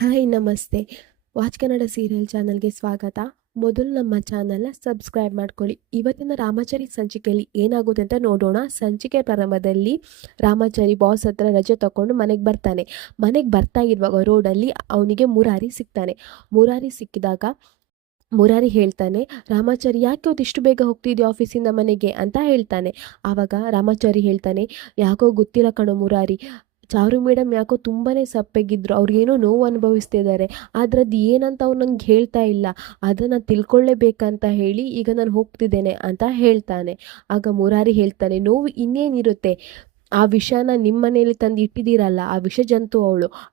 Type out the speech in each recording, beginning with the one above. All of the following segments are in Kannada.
ಹಾಯ್ ನಮಸ್ತೆ. ವಾಚ್ ಕನ್ನಡ ಸೀರಿಯಲ್ ಚಾನಲ್ಗೆ ಸ್ವಾಗತ. ಮೊದಲು ನಮ್ಮ ಚಾನಲ್ನ ಸಬ್ಸ್ಕ್ರೈಬ್ ಮಾಡ್ಕೊಳ್ಳಿ. ಇವತ್ತಿನ ರಾಮಾಚಾರಿ ಸಂಚಿಕೆಯಲ್ಲಿ ಏನಾಗುತ್ತೆ ಅಂತ ನೋಡೋಣ. ಸಂಚಿಕೆ ಪ್ರಾರಂಭದಲ್ಲಿ ರಾಮಾಚಾರಿ ಬಾಸ್ ಹತ್ರ ರಜೆ ತಗೊಂಡು ಮನೆಗೆ ಬರ್ತಾನೆ. ಮನೆಗೆ ಬರ್ತಾ ಇರುವಾಗ ರೋಡಲ್ಲಿ ಅವನಿಗೆ ಮುರಾರಿ ಸಿಗ್ತಾನೆ. ಮುರಾರಿ ಸಿಕ್ಕಿದಾಗ ಮುರಾರಿ ಹೇಳ್ತಾನೆ, ರಾಮಾಚಾರಿ ಯಾಕೆ ಇವತ್ತು ಇಷ್ಟು ಬೇಗ ಹೋಗ್ತಿದ್ದೆ ಆಫೀಸಿಂದ ಮನೆಗೆ ಅಂತ ಹೇಳ್ತಾನೆ. ಆವಾಗ ರಾಮಾಚಾರಿ ಹೇಳ್ತಾನೆ, ಯಾಕೋ ಗೊತ್ತಿಲ್ಲ ಕಣೋ ಮುರಾರಿ, ಚಾರು ಮೇಡಮ್ ಯಾಕೋ ತುಂಬಾ ಸಪ್ಪಗಿದ್ರು, ಅವ್ರಿಗೇನೋ ನೋವು ಅನುಭವಿಸ್ತಿದ್ದಾರೆ, ಆದರೆ ಅದು ಏನಂತ ಅವ್ರು ನಂಗೆ ಹೇಳ್ತಾ ಇಲ್ಲ, ಅದನ್ನು ತಿಳ್ಕೊಳ್ಳೇಬೇಕಂತ ಹೇಳಿ ಈಗ ನಾನು ಹೋಗ್ತಿದ್ದೇನೆ ಅಂತ ಹೇಳ್ತಾನೆ. ಆಗ ಮುರಾರಿ ಹೇಳ್ತಾನೆ, ನೋವು ಇನ್ನೇನಿರುತ್ತೆ, ಆ ವಿಷನ ನಿಮ್ಮ ಮನೆಯಲ್ಲಿ ತಂದು ಇಟ್ಟಿದ್ದೀರಲ್ಲ, ಆ ವಿಷ ಜಂತು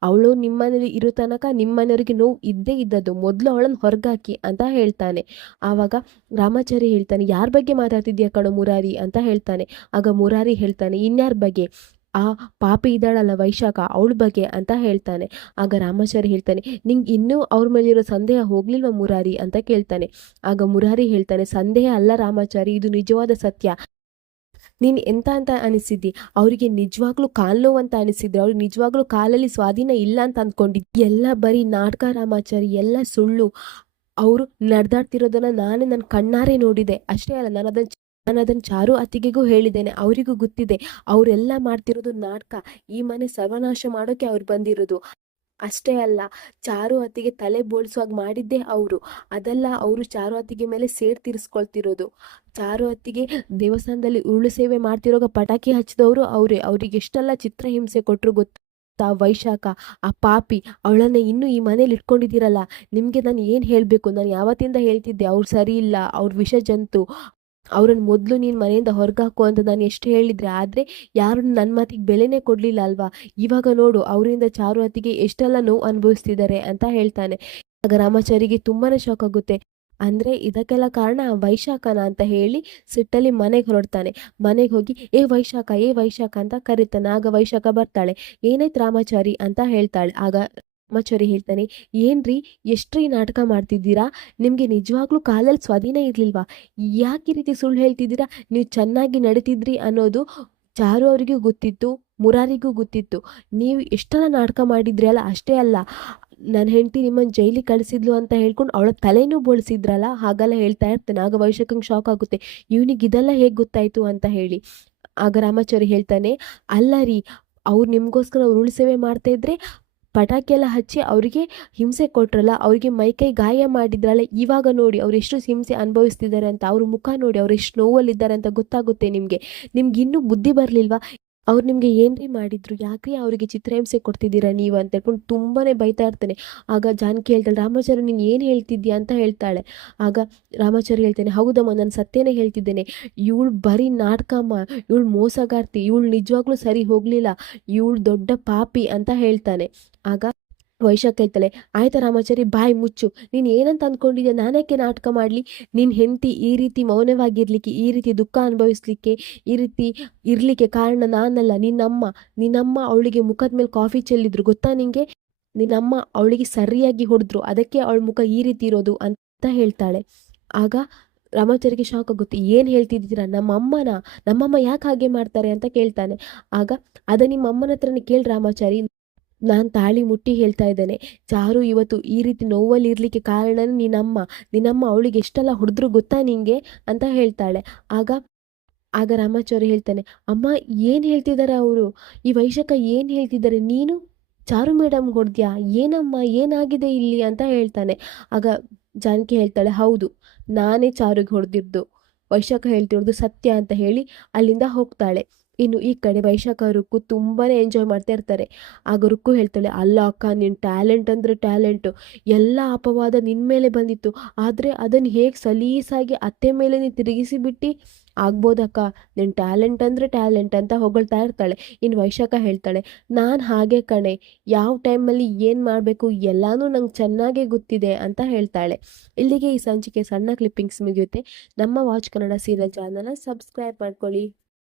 ಅವಳು ನಿಮ್ಮ ಮನೇಲಿ ಇರೋ ತನಕ ನಿಮ್ಮ ಮನೆಯವ್ರಿಗೆ ನೋವು ಇದ್ದೇ ಇದ್ದದ್ದು, ಮೊದಲು ಅವಳನ್ನು ಹೊರಗಾಕಿ ಅಂತ ಹೇಳ್ತಾನೆ. ಆವಾಗ ರಾಮಾಚಾರಿ ಹೇಳ್ತಾನೆ, ಯಾರ ಬಗ್ಗೆ ಮಾತಾಡ್ತಿದ್ಯಾ ಕಣೋ ಮುರಾರಿ ಅಂತ ಹೇಳ್ತಾನೆ. ಆಗ ಮುರಾರಿ ಹೇಳ್ತಾನೆ, ಇನ್ಯಾರ ಬಗ್ಗೆ, ಆ ಪಾಪಿ ಇದ್ದಾಳಲ್ಲ ವೈಶಾಖ, ಅವಳ ಬಗ್ಗೆ ಅಂತ ಹೇಳ್ತಾನೆ. ಆಗ ರಾಮಾಚಾರಿ ಹೇಳ್ತಾನೆ, ನಿಂಗೆ ಇನ್ನೂ ಅವ್ರ ಮೇಲಿರೋ ಸಂದೇಹ ಹೋಗ್ಲಿಲ್ವ ಮುರಾರಿ ಅಂತ ಕೇಳ್ತಾನೆ. ಆಗ ಮುರಾರಿ ಹೇಳ್ತಾನೆ, ಸಂದೇಹ ಅಲ್ಲ ರಾಮಾಚಾರಿ, ಇದು ನಿಜವಾದ ಸತ್ಯ. ನೀನು ಎಂತ ಅಂತ ಅನಿಸಿದ್ದಿ, ಅವರಿಗೆ ನಿಜವಾಗ್ಲೂ ಕಾಲು ನೋವು ಅಂತ ಅನಿಸಿದ್ರೆ, ಅವ್ರಿಗೆ ನಿಜವಾಗ್ಲೂ ಕಾಲಲ್ಲಿ ಸ್ವಾಧೀನ ಇಲ್ಲ ಅಂತ ಅಂದ್ಕೊಂಡಿದ್ದಿ. ಎಲ್ಲ ಬರೀ ನಾಟಕ ರಾಮಾಚಾರಿ, ಎಲ್ಲ ಸುಳ್ಳು. ಅವರು ನಡೆದಾಡ್ತಿರೋದನ್ನ ನಾನೇ ನನ್ನ ಕಣ್ಣಾರೆ ನೋಡಿದೆ. ಅಷ್ಟೇ ಅಲ್ಲ, ನಾನು ಅದನ್ನು ಚಾರು ಅತ್ತಿಗೆಗೂ ಹೇಳಿದ್ದೇನೆ, ಅವರಿಗೂ ಗೊತ್ತಿದೆ. ಅವರೆಲ್ಲ ಮಾಡ್ತಿರೋದು ನಾಟಕ. ಈ ಮನೆ ಸರ್ವನಾಶ ಮಾಡೋಕೆ ಅವ್ರು ಬಂದಿರೋದು. ಅಷ್ಟೇ ಅಲ್ಲ, ಚಾರು ಅತ್ತಿಗೆ ತಲೆ ಬೋಳ್ಸುವಾಗ ಮಾಡಿದ್ದೇ ಅವರು. ಅದೆಲ್ಲ ಅವರು ಚಾರು ಅತ್ತಿಗೆ ಮೇಲೆ ಸೇಡ್ ತೀರಿಸ್ಕೊಳ್ತಿರೋದು. ಚಾರು ಅತ್ತಿಗೆ ದೇವಸ್ಥಾನದಲ್ಲಿ ಉರುಳು ಸೇವೆ ಮಾಡ್ತಿರೋವಾಗ ಪಟಾಕಿ ಹಚ್ಚಿದವರು ಅವರೇ. ಅವ್ರಿಗೆ ಎಷ್ಟೆಲ್ಲ ಚಿತ್ರಹಿಂಸೆ ಕೊಟ್ಟರು ಗೊತ್ತಾ. ವೈಶಾಖ, ಆ ಪಾಪಿ, ಅವಳನ್ನ ಇನ್ನೂ ಈ ಮನೇಲಿ ಇಟ್ಕೊಂಡಿದ್ದೀರಲ್ಲ. ನಿಮಗೆ ನಾನು ಏನು ಹೇಳಬೇಕು, ನಾನು ಯಾವತ್ತಿಂದ ಹೇಳ್ತಿದ್ದೆ ಅವ್ರು ಸರಿ ಇಲ್ಲ, ಅವ್ರ ವಿಷ ಜಂತು, ಅವ್ರನ್ನ ಮೊದಲು ನೀನು ಮನೆಯಿಂದ ಹೊರಗಾಕು ಅಂತ ನಾನು ಎಷ್ಟು ಹೇಳಿದರೆ, ಆದರೆ ಯಾರು ನನ್ನ ಮಾತಿಗೆ ಬೆಲೆನೇ ಕೊಡಲಿಲ್ಲ ಅಲ್ವಾ. ಇವಾಗ ನೋಡು, ಅವರಿಂದ ಚಾರು ಅತ್ತಿಗೆ ಎಷ್ಟೆಲ್ಲ ನೋವು ಅನುಭವಿಸ್ತಿದ್ದಾರೆ ಅಂತ ಹೇಳ್ತಾನೆ. ಆಗ ರಾಮಾಚಾರಿಗೆ ತುಂಬಾ ಶಾಕ್ ಆಗುತ್ತೆ. ಅಂದರೆ ಇದಕ್ಕೆಲ್ಲ ಕಾರಣ ವೈಶಾಖನ ಅಂತ ಹೇಳಿ ಸಿಟ್ಟಲ್ಲಿ ಮನೆಗೆ ಹೊರಡ್ತಾನೆ. ಮನೆಗೆ ಹೋಗಿ ಏ ವೈಶಾಖ, ಏ ವೈಶಾಖ ಅಂತ ಕರೀತಾನೆ. ಆಗ ವೈಶಾಖ ಬರ್ತಾಳೆ. ಏನಾಯ್ತು ರಾಮಾಚಾರಿ ಅಂತ ಹೇಳ್ತಾಳೆ. ಆಗ ರಾಮಾಚಾರಿ ಹೇಳ್ತಾನೆ, ಏನ್ರಿ ಎಷ್ಟ್ರೀ ನಾಟಕ ಮಾಡ್ತಿದ್ದೀರಾ, ನಿಮಗೆ ನಿಜವಾಗ್ಲೂ ಕಾಲಲ್ಲಿ ಸ್ವಾಧೀನ ಇರಲಿಲ್ವಾ, ಯಾಕೆ ಈ ರೀತಿ ಸುಳ್ಳು ಹೇಳ್ತಿದ್ದೀರಾ, ನೀವು ಚೆನ್ನಾಗಿ ನಡೀತಿದ್ರಿ ಅನ್ನೋದು ಚಾರು ಅವರಿಗೂ ಗೊತ್ತಿತ್ತು, ಮುರಾರಿಗೂ ಗೊತ್ತಿತ್ತು. ನೀವು ಎಷ್ಟೆಲ್ಲ ನಾಟಕ ಮಾಡಿದ್ರಿ ಅಲ್ಲ. ಅಷ್ಟೇ ಅಲ್ಲ, ನನ್ನ ಹೆಂಡತಿ ನಿಮ್ಮನ್ನು ಜೈಲಿಗೆ ಕಳಿಸಿದ್ಲು ಅಂತ ಹೇಳ್ಕೊಂಡು ಅವಳ ತಲೆನೂ ಬೋಳಿಸಿದ್ರಲ್ಲ, ಹಾಗೆಲ್ಲ ಹೇಳ್ತಾ ಇರ್ತಾನೆ. ಆಗ ವೈಶಾಖಂಗೆ ಶಾಕ್ ಆಗುತ್ತೆ, ಇವನಿಗೆ ಇದೆಲ್ಲ ಹೇಗೆ ಗೊತ್ತಾಯಿತು ಅಂತ ಹೇಳಿ. ಆಗ ರಾಮಾಚಾರಿ ಹೇಳ್ತಾನೆ, ಅಲ್ಲ ರೀ, ಅವ್ರು ನಿಮಗೋಸ್ಕರ ಉರುಳು ಸೇವೆ ಮಾಡ್ತಾ ಇದ್ರೆ ಪಟಾಕಿ ಎಲ್ಲ ಹಚ್ಚಿ ಅವರಿಗೆ ಹಿಂಸೆ ಕೊಟ್ರಲ್ಲ, ಅವರಿಗೆ ಮೈಕೈ ಗಾಯ ಮಾಡಿದ್ರಲ್ಲ, ಇವಾಗ ನೋಡಿ ಅವ್ರು ಎಷ್ಟು ಹಿಂಸೆ ಅನುಭವಿಸ್ತಿದ್ದಾರೆ ಅಂತ, ಅವ್ರ ಮುಖ ನೋಡಿ ಅವ್ರು ಎಷ್ಟು ನೋವಲ್ಲಿದ್ದಾರೆ ಅಂತ ಗೊತ್ತಾಗುತ್ತೆ ನಿಮಗೆ. ನಿಮ್ಗೆ ಇನ್ನೂ ಬುದ್ಧಿ ಬರಲಿಲ್ವಾ, ಅವ್ರು ನಿಮಗೆ ಏನ್ರಿ ಮಾಡಿದ್ರು, ಯಾಕ್ರಿ ಅವರಿಗೆ ಚಿತ್ರಹಿಂಸೆ ಕೊಡ್ತಿದ್ದೀರಾ ನೀವು ಅಂತ ಹೇಳ್ಕೊಂಡು ತುಂಬಾ ಬೈತಾ ಇರ್ತಾನೆ. ಆಗ ಜಾನಕಿ ಹೇಳ್ತಾಳೆ, ರಾಮಾಚಾರಿ ನೀನು ಏನು ಹೇಳ್ತಿದ್ದೀಯ ಅಂತ ಹೇಳ್ತಾಳೆ. ಆಗ ರಾಮಾಚಾರಿ ಹೇಳ್ತಾನೆ, ಹೌದಮ್ಮ, ನಾನು ಸತ್ಯನೇ ಹೇಳ್ತಿದ್ದೇನೆ, ಇವಳು ಬರೀ ನಾಟಕಮ್ಮ, ಇವಳು ಮೋಸಗಾರ್ತಿ, ಇವಳು ನಿಜವಾಗ್ಲೂ ಸರಿ ಹೋಗಲಿಲ್ಲ, ಇವಳು ದೊಡ್ಡ ಪಾಪಿ ಅಂತ ಹೇಳ್ತಾನೆ. ಆಗ ವೈಶಾಖ ಹೇಳ್ತಾಳೆ, ಆಯ್ತಾ ರಾಮಾಚಾರಿ, ಬಾಯಿ ಮುಚ್ಚು, ನೀನು ಏನಂತ ಅಂದ್ಕೊಂಡಿದ್ಯಾ, ನಾನೇಕೆ ನಾಟಕ ಮಾಡಲಿ, ನಿನ್ನ ಹೆಂಡತಿ ಈ ರೀತಿ ಮೌನವಾಗಿರಲಿಕ್ಕೆ, ಈ ರೀತಿ ದುಃಖ ಅನುಭವಿಸ್ಲಿಕ್ಕೆ, ಈ ರೀತಿ ಇರಲಿಕ್ಕೆ ಕಾರಣ ನಾನಲ್ಲ, ನಿನ್ನಮ್ಮ ಅವಳಿಗೆ ಮುಖದ ಮೇಲೆ ಕಾಫಿ ಚೆಲ್ಲಿದ್ರು ಗೊತ್ತಾ ನಿಂಗೆ, ನಿನ್ನಮ್ಮ ಅವಳಿಗೆ ಸರಿಯಾಗಿ ಹೊಡೆದ್ರು, ಅದಕ್ಕೆ ಅವಳ ಮುಖ ಈ ರೀತಿ ಇರೋದು ಅಂತ ಹೇಳ್ತಾಳೆ. ಆಗ ರಾಮಾಚಾರಿಗೆ ಶಾಕ್ ಆಗುತ್ತೆ, ಏನು ಹೇಳ್ತಿದ್ದೀರಾ, ನಮ್ಮಮ್ಮ ಯಾಕೆ ಹಾಗೆ ಮಾಡ್ತಾರೆ ಅಂತ ಕೇಳ್ತಾನೆ. ಆಗ ಅದ ನಿಮ್ಮ ಅಮ್ಮನ ಹತ್ರನೇ ಕೇಳಿ ರಾಮಾಚಾರಿ, ನಾನು ತಾಳಿ ಮುಟ್ಟಿ ಹೇಳ್ತಾ ಇದ್ದೇನೆ, ಚಾರು ಇವತ್ತು ಈ ರೀತಿ ನೋವಲ್ಲಿ ಇರಲಿಕ್ಕೆ ಕಾರಣ ನಿನ್ನಮ್ಮ ಅವಳಿಗೆ ಎಷ್ಟೆಲ್ಲ ಹೊಡೆದ್ರು ಗೊತ್ತಾ ನಿಂಗೆ ಅಂತ ಹೇಳ್ತಾಳೆ. ಆಗ ಆಗ ರಾಮಾಚಾರಿ ಹೇಳ್ತಾನೆ, ಅಮ್ಮ ಏನು ಹೇಳ್ತಿದ್ದಾರೆ ಅವರು, ಈ ವೈಶಾಖ ಏನು ಹೇಳ್ತಿದ್ದಾರೆ, ನೀನು ಚಾರು ಮೇಡಮ್ ಹೊಡೆದ್ಯಾ, ಏನಮ್ಮ ಏನಾಗಿದೆ ಇಲ್ಲಿ ಅಂತ ಹೇಳ್ತಾನೆ. ಆಗ ಜಾನಕಿ ಹೇಳ್ತಾಳೆ, ಹೌದು, ನಾನೇ ಚಾರುಗೆ ಹೊಡೆದಿದ್ದು, ವೈಶಾಖ ಹೇಳ್ತಿರೋದು ಸತ್ಯ ಅಂತ ಹೇಳಿ ಅಲ್ಲಿಂದ ಹೋಗ್ತಾಳೆ. ಇನ್ನು ಈ ಕಡೆ ವೈಶಾಖ ರುಕ್ಕು ತುಂಬಾ ಎಂಜಾಯ್ ಮಾಡ್ತಾ ಇರ್ತಾರೆ. ಆಗ ರುಕ್ಕು ಹೇಳ್ತಾಳೆ, ಅಲ್ಲ ಅಕ್ಕ, ನಿನ್ನ ಟ್ಯಾಲೆಂಟ್ ಅಂದರೆ ಟ್ಯಾಲೆಂಟು, ಎಲ್ಲ ಅಪವಾದ ನಿನ್ನ ಮೇಲೆ ಬಂದಿತ್ತು, ಆದರೆ ಅದನ್ನು ಹೇಗೆ ಸಲೀಸಾಗಿ ಅತ್ತೆ ಮೇಲೆ ನೀನು ತಿರುಗಿಸಿಬಿಟ್ಟು, ಆಗ್ಬೋದಕ್ಕ, ನಿನ್ನ ಟ್ಯಾಲೆಂಟ್ ಅಂದರೆ ಟ್ಯಾಲೆಂಟ್ ಅಂತ ಹೊಗಳ್ತಾ ಇರ್ತಾಳೆ. ಇನ್ನು ವೈಶಾಖ ಹೇಳ್ತಾಳೆ, ನಾನು ಹಾಗೆ ಕಣೆ, ಯಾವ ಟೈಮಲ್ಲಿ ಏನು ಮಾಡಬೇಕು ಎಲ್ಲನೂ ನಂಗೆ ಚೆನ್ನಾಗೇ ಗೊತ್ತಿದೆ ಅಂತ ಹೇಳ್ತಾಳೆ. ಇಲ್ಲಿಗೆ ಈ ಸಂಚಿಕೆ ಸಣ್ಣ ಕ್ಲಿಪ್ಪಿಂಗ್ಸ್ ಮುಗಿಯುತ್ತೆ. ನಮ್ಮ ವಾಚ್ ಕನ್ನಡ ಸೀರಿಯಲ್ ಚಾನಲ್ನ ಸಬ್ಸ್ಕ್ರೈಬ್ ಮಾಡ್ಕೊಳ್ಳಿ.